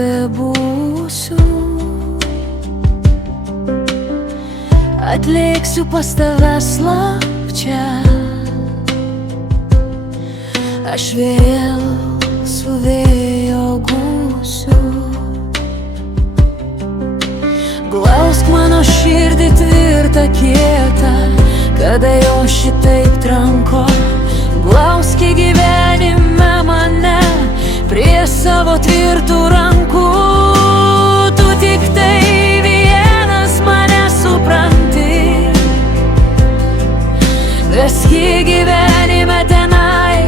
nebebūsiu. Atliksiu pas tave slapčia, aš vėl su vėjo gūsiu. Glausk mano širdį tvirtą kietą, kada jau šitaip tranko. Glausk į gyvenime mane prie savo tvirtų rankų. Tu tik tai vienas mane supranti, vesk į gyvenime tenai,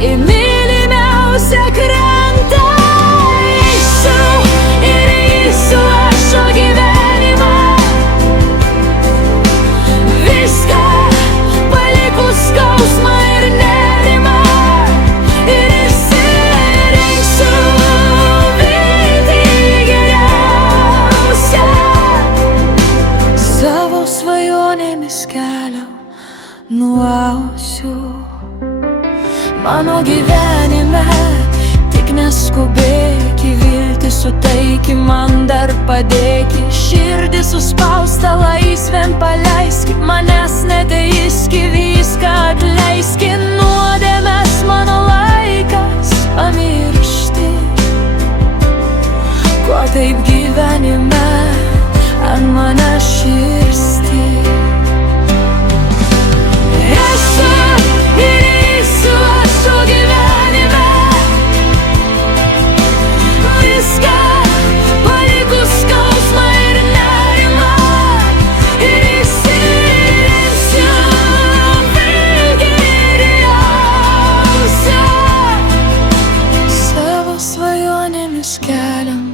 į mylimiausią krantą. Eisiu ir eisiu aš šio gyvenimą, viską palikus skausmą ir nerimą, ir išsirinksiu viltį geriausią. Savo svajonėmis kelią nuausiu. Mano gyvenime tik neskubėk, į viltį suteiki, man dar padėki. Širdį suspaustą laisvėn paleiski, manęs neteisk, viską atleiski. Nuodėmės mano laikas pamiršti, ko taip gyvenime ant manęs širsti. Esu ir eisiu aš šio gyvenime, viską palikus skausmą ir nerimą, ir išsirinksiu viltį geriausią. Savo svajonėmis keliam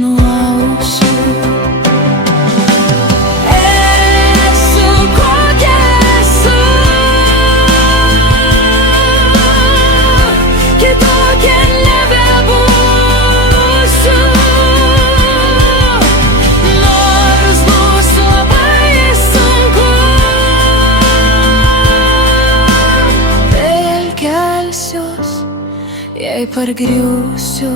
nuausiu. Jei pargriūsiu.